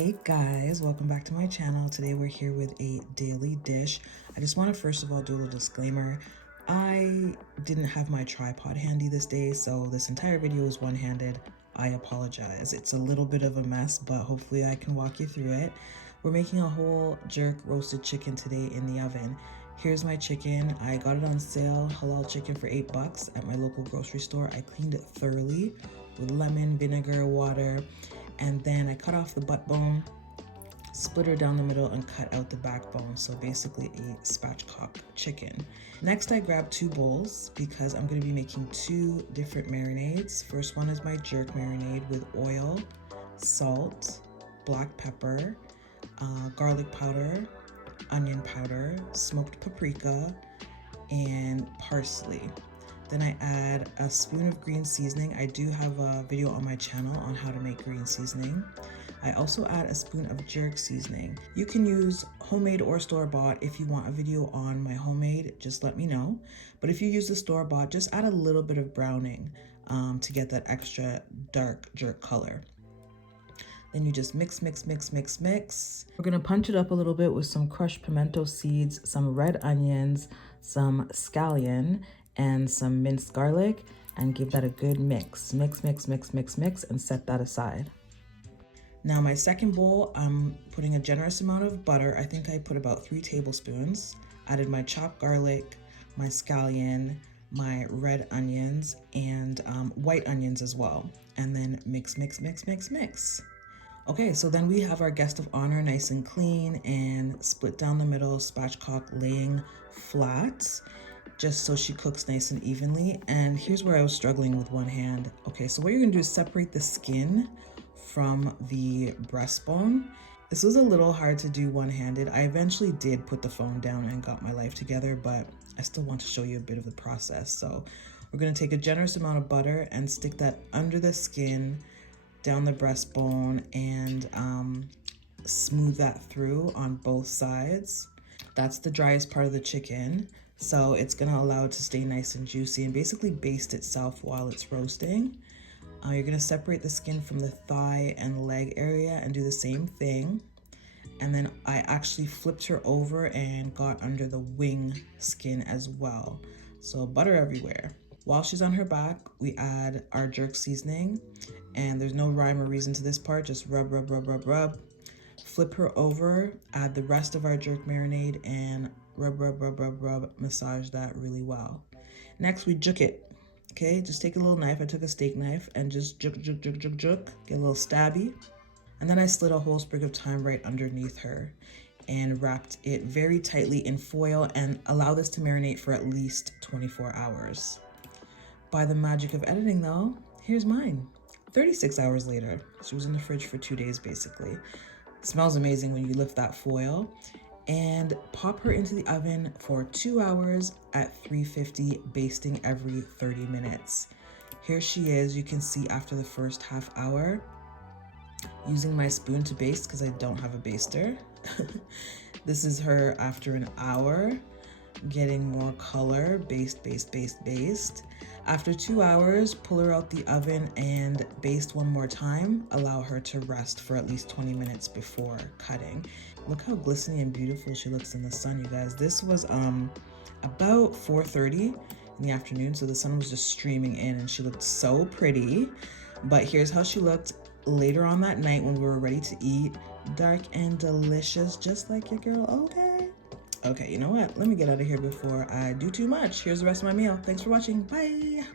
Hey guys, welcome back to my channel. Today we're here with a daily dish. I just want to first of all do a little disclaimer. I didn't have my tripod handy this day, so this entire video is one-handed. I apologize. It's a little bit of a mess, but hopefully I can walk you through it. We're making a whole jerk roasted chicken today in the oven. Here's my chicken. I got it on sale, halal chicken for $8 at my local grocery store. I cleaned it thoroughly with lemon, vinegar, water, and then I cut off the butt bone, split her down the middle, and cut out the backbone. So basically a spatchcock chicken. Next, I grabbed 2 bowls because I'm going to be making 2 different marinades. First one is my jerk marinade with oil, salt, black pepper, garlic powder, onion powder, smoked paprika, and parsley. Then I add a spoon of green seasoning. I do have a video on my channel on how to make green seasoning. I also add a spoon of jerk seasoning. You can use homemade or store-bought. If you want a video on my homemade, just let me know. But if you use the store-bought, just add a little bit of browning to get that extra dark jerk color. Then you just mix. We're gonna punch it up a little bit with some crushed pimento seeds, some red onions, some scallion, and some minced garlic, and give that a good mix. Mix, and set that aside. Now my second bowl, I'm putting a generous amount of butter. I think I put about 3 tablespoons. Added my chopped garlic, my scallion, my red onions, and white onions as well. And then mix. Okay, so then we have our guest of honor nice and clean and split down the middle, spatchcock laying flat, just so she cooks nice and evenly. And here's where I was struggling with one hand. Okay, so what you're gonna do is separate the skin from the breastbone. This was a little hard to do one-handed. I eventually did put the phone down and got my life together, but I still want to show you a bit of the process. So we're gonna take a generous amount of butter and stick that under the skin, down the breastbone, and smooth that through on both sides. That's the driest part of the chicken, so it's gonna allow it to stay nice and juicy and basically baste itself while it's roasting. You're gonna separate the skin from the thigh and leg area and do the same thing. And then I actually flipped her over and got under the wing skin as well. So butter everywhere. While she's on her back, we add our jerk seasoning, and there's no rhyme or reason to this part, just rub. Flip her over, add the rest of our jerk marinade, and rub, massage that really well. Next, we juk it. Okay, just take a little knife. I took a steak knife and just juk, get a little stabby. And then I slid a whole sprig of thyme right underneath her and wrapped it very tightly in foil and allow this to marinate for at least 24 hours. By the magic of editing though, here's mine. 36 hours later. She was in the fridge for 2 days basically. It smells amazing when you lift that foil. And pop her into the oven for 2 hours at 350, basting every 30 minutes. Here she is. You can see after the first half hour, using my spoon to baste because I don't have a baster. This is her after an hour, getting more color, baste. After 2 hours, pull her out the oven and baste one more time. Allow her to rest for at least 20 minutes before cutting. Look how glistening and beautiful she looks in the sun, you guys. This was about 4:30 in the afternoon, so the sun was just streaming in and she looked so pretty. But here's how she looked later on that night when we were ready to eat. Dark and delicious, just like your girl. Okay, you know what? Let me get out of here before I do too much. Here's the rest of my meal. Thanks for watching. Bye.